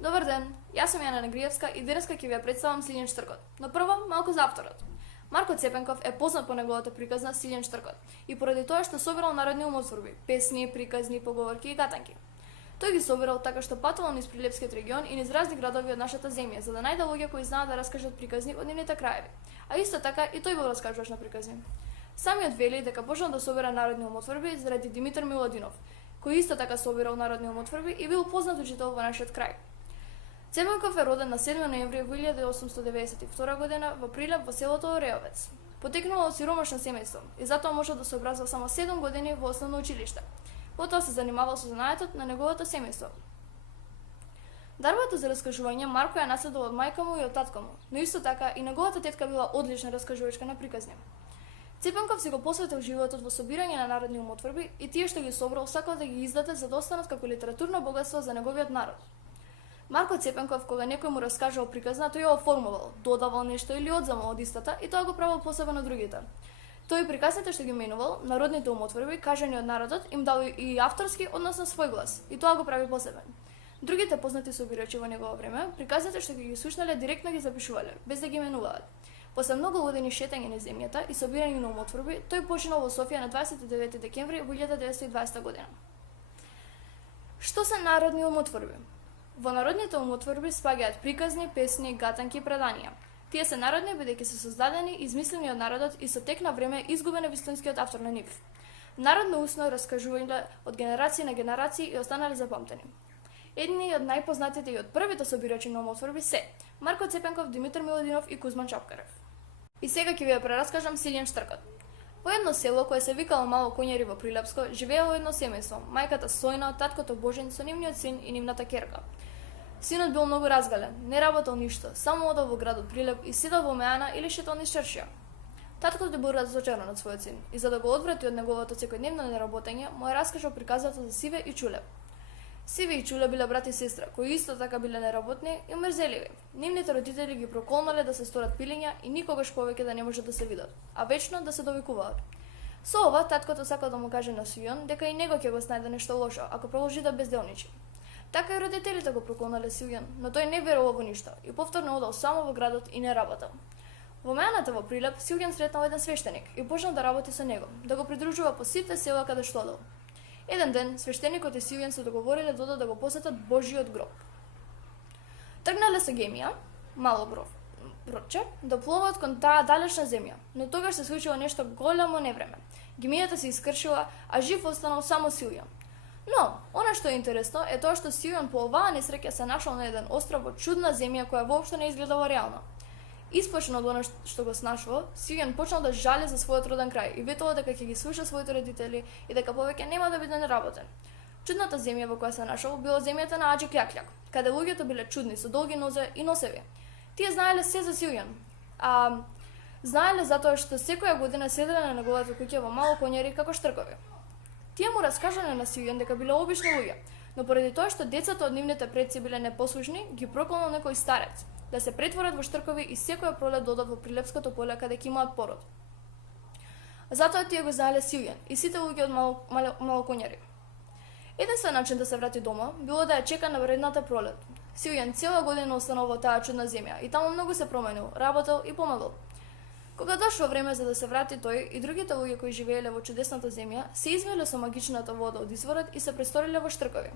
Добар ден, јас сум Јана Негриевска и денеска ќе ви ја представам Силјен Штркот. Но прво, малку за авторот. Марко Цепенков е познат по неговата приказна Силјен Штркот и поради тоа што собирал народни умотворби, песни, приказни, поговорки и гатанки. Тој ги собирал така што патувал низ Прилепскиот регион и низ разни градови од нашата земја, за да најде луѓе кои знаат да раскажат приказни од нивните краеви. А исто така и тој бил раскажуваш на приказни. Самиот вели дека почнал да собира народни умотворби заради Димитар Миладинов, кој исто така собирал народни умотворби и бил познат учител во нашиот крај. Цепенков е роден на 7 ноември 1892 година во Прилеп во селото Ореовец. Потекнувал од сиромашно семејство и затоа можел да се образува само 7 години во основно училиште. Потоа се занимавал со занаетот на неговото семејство. Дарбата за раскажување Марко ја наследувал од мајка му и од татко му, но исто така и неговата тетка била одлична раскажувачка на приказни. Цепенков си го посветил животот во собирање на народни умотворби и тие што ги собрал сакал да ги издаде за да останат како литературно богатство за неговиот народ. Марко Цепенков, кога некој му раскажал приказна, тој ја оформувал, додавал нешто или одземал од истата и тоа го правил посебно на другите. Тој приказните што ги менувал, народните умотворби, кажани од народот, им дал и авторски, односно свој глас, и тоа го прави посебен. Другите познати собирачи во негово време, приказните што ги слушнале директно ги запишувале, без да ги менуваат. После многу години шетање низ земјата и собирање на умотворби, тој починал во Софија на 29 декември 1920 година. Што се народни умотворби? Во народните умотворби спаѓаат приказни, песни, гатанки и преданија. Тие се народни бидејќи се создадени и измислени од народот и со тек на време изгубен е вистинскиот автор на нив. Народно усно раскажување од генерации на генерации и останале запамтени. Едни од најпознатите и од првите собирачи на умотворби се Марко Цепенков, Димитар Миладинов и Кузман Чапкарев. И сега ќе ви ја прераскажам Силјен Штркот. Во едно село кое се викало Мало Коњари во Прилепско, живеело едно семејство, мајката Сојна, таткото Божен со нивниот син и нивната керка. Синот бил многу разгален, не работел ништо, само одел во градот Прилеп и седел во меана или шетал низ чаршија. Таткото бил разочаран од својот син и за да го одврати од неговото секојдневно неработење, му е раскажал приказата за Сиве и Чуле. Сиве и Чуле биле брат и сестра, кои исто така биле неработни и мерзеливи. Нивните родители ги проколнале да се сторат пилиња и никогаш повеќе да не можат да се видат, а вечно да се довикуваат. Со ова, таткото сакал да му каже на Сијон дека и него ќе го снајде нешто лошо, ако продолжи да безделничи. Така и родителите го проколнале Сијон, но тој не верувал во ништо и повторно одел само во градот и не работел. Во меаната во Прилеп, Сијон сретнал еден свештеник и почнал да работи со него, да го придружува по сите села каде што одел. Еден ден, свештеникот и Сијон се договориле да го посетат Божиот гроб. Тргнале со Гемија, мало бродче, да пловат кон таа далечна земја, но тогаш се случило нешто големо невреме. Гемијата се искршила, а жив останал само Сијон. Но, она што е интересно е тоа што Сијон по оваа несреќа се нашол на еден остров во чудна земја која воопшто не изгледала реално. Исплашен од она што го снашло, Сијон почнал да жали за својот роден крај и ветувал дека ќе ги слуша своите родители и дека повеќе нема да биде неработен. Чудната земја во која се нашол била земјата на Аџи Кљакљак, каде луѓето биле чудни со долги нозе и носеви. Тие знаеле се за Сијон, знаеле затоа што секоја година седеле на неговата куќа во Мало Коњари како штркови. Тие му раскажале на Сијон дека биле обични луѓе, но поради тоа што децата од нивните предци биле непослушни, ги проколнал некој старец да се претворат во штркови и секоја пролет додат во Прилепското поле каде ќе имаат пород. Затоа тие го знаеле Сијон и сите луѓе од Мало Коњари. Единствен начин да се врати дома било да ја чека на вредната пролет. Сијон цела година останал во таа чудна земја и таму многу се променил, работел и помалил. Кога дошло време за да се врати тој и другите луѓе кои живееле во чудесната земја, се измиле со магичната вода од изворот и се престориле во штркови.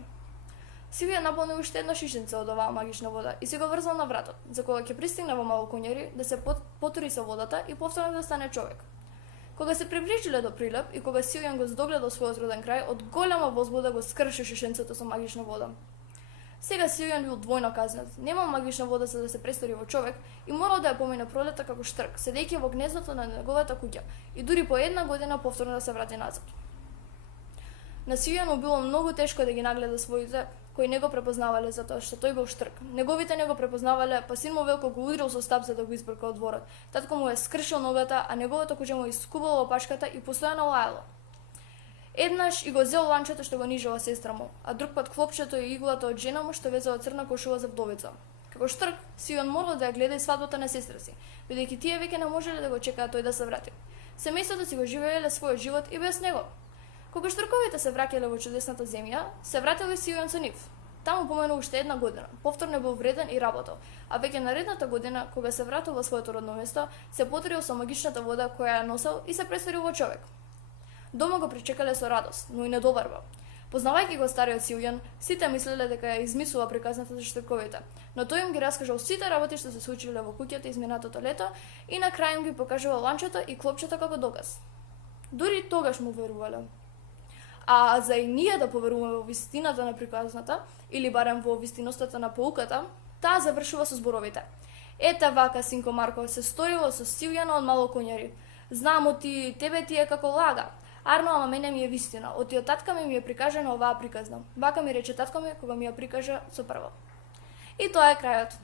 Сивија наполнил уште една шишенце од оваа магична вода и се го врзал на вратот, за кога ќе пристигне во Мало Коњари да се потури со водата и повторно да стане човек. Кога се приближиле до Прилеп и кога Сијон го здогледал својот роден крај, од голема возбуда го скрши шишенцето со магична вода. Сега Сијон бил двојно казнет, немал магична вода за да се престори во човек и морал да ја помине пролета како штрк, седејќи во гнездото на неговата куќа и дури по една година повторно да се врати назад. На Сијону било многу тешко да ги нагледа своите кои не го препознавале затоа што тој бил штрк. Неговите не го препознавале, па син му Велко го удрил со стап за да го избрка од дворот. Татко му е скршил ногата, а неговата куќа му искубала опашката и постојано лајало. Еднаш и го зел ланчето што го нижала сестра му, а друг пат клопчето и иглата од жена му што везела црна кошула за вдовица. Како штрк, Сијон морал да ја гледа и свадбата на сестра си, бидејќи тие веќе не можеле да го чекаат тој да се врати. Семејството си го живееле својот живот и без него. Кога штрковите се враќале во чудесната земја, се вратил и Сијон со нив. Таму помену уште една година. Повторно бил вреден и работел, а веќе наредната година, кога се вратил во своето родно место, се потрил со магичната вода која ја носел и се престорил во човек. Дома го причекале со радост, но и недобарба. Познавајќи го стариот Силјан, сите мислеле дека ја измислува приказната за штурковите, но тој им ги раскажал сите работи што се случиле во куќата изминатото лето и на крај им ги покажувал ланчето и клопчето како доказ. Дури тогаш му верувале. А за и ние да поверуваме во вистината на приказната, или барем во вистиността на поуката, таа завршува со зборовите. Ета вака, синко Марко, се сторило со Силјана од мало конјари. Знам оти тебе ти е како лага. Арно, ама мене ми е вистина. Оти од татка ми е прикажена оваа приказна. Вака ми рече татко ми кога ми ја прикажа со прво. И тоа е крајот.